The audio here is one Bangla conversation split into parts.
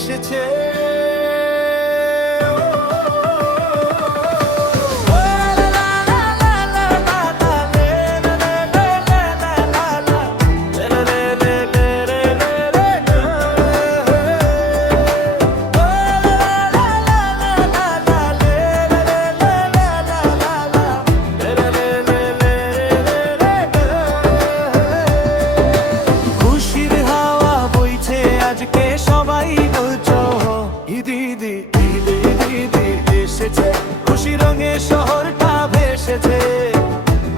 এসেছে। খুশি রঙে শহরটা ভেসেছে,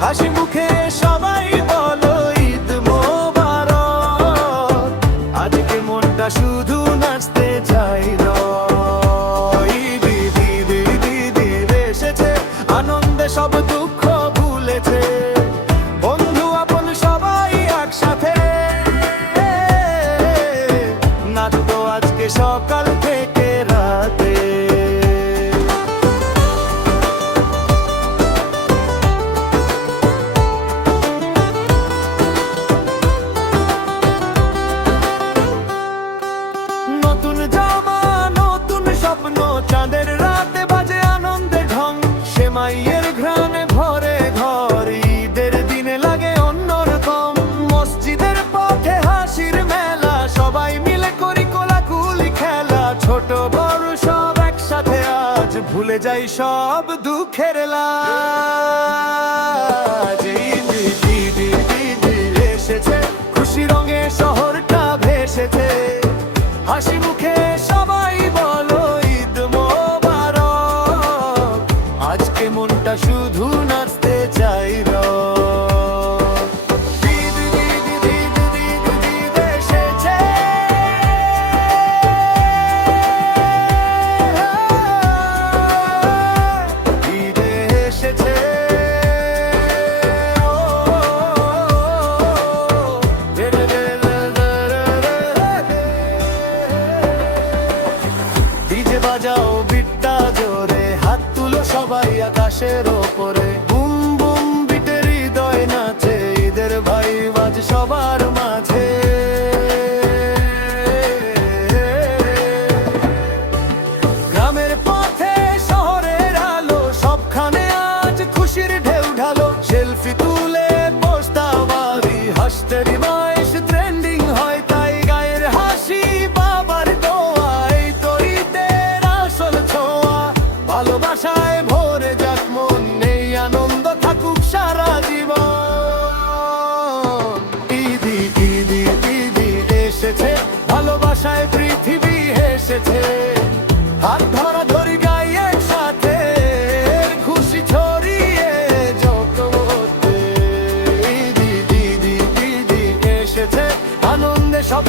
হাসি মুখে সবাই বলো ঈদ মোবারক। আজকে মনটা শুধু নাচতে চাই, ঈদ ঈদ ঈদ ঈদ ঈদ ঈদ এসেছে, আনন্দে সব দুঃখ ভুলেছে, বন্ধু আপন সবাই একসাথে নাচতো আজকে সকাল থেকে রাতে। চাঁদের রাতে বাজে আনন্দে ঢং, সেমাইয়ের ঘ্রাণে ভরে ঘর, ঈদের দিনে লাগে অন্যরকম। মসজিদের পথে হাসির মেলা, সবাই মিলে করি কোলাকুলি খেলা, ছোট বড় সব একসাথে আজ ভুলে যাই সব দুঃখের লাজ। ঈদ ঈদ ঈদ ঈদ এসেছে, খুশি রঙে শহরটা ভেসেছে, হাসি মুখে সবাই বলো মনটা শুধু নাচতে চাই। ঈদ ঈদ ঈদ ঈদ ঈদ এসেছে, ঈদ এসেছে। ডিজে বাজাও বিটটা জোরে, হাত তুলো সবাই আকাশের ওপরে, বুম বুম বিটে হৃদয় নাচে, ঈদের ভাই বাজ সবার মাঝে। গ্রামের পথে শহরের আলো, সবখানে আজ খুশির ঢেউ ঢালো, সেলফি তুলে পোস্টাবাজি, হাসতে রিমাইশ ট্রেন্ডিং হয়, তাই গায়ের হাসি বাবার দোয়া, এই তো ঈদের আসল ছোঁয়া। ভালোবাসায় ভরে যাক মন, নেই আনন্দ থাকুক সারা জীবন। ঈদ ঈদ ঈদ ঈদ ঈদ ঈদ এসেছে, ভালোবাসায় পৃথিবী হেসেছে, হাত ধরা ধরি গাই একসাথে, খুশি ছড়িয়ে জগতে। ঈদ ঈদ ঈদ ঈদ ঈদ এসেছে, আনন্দে সব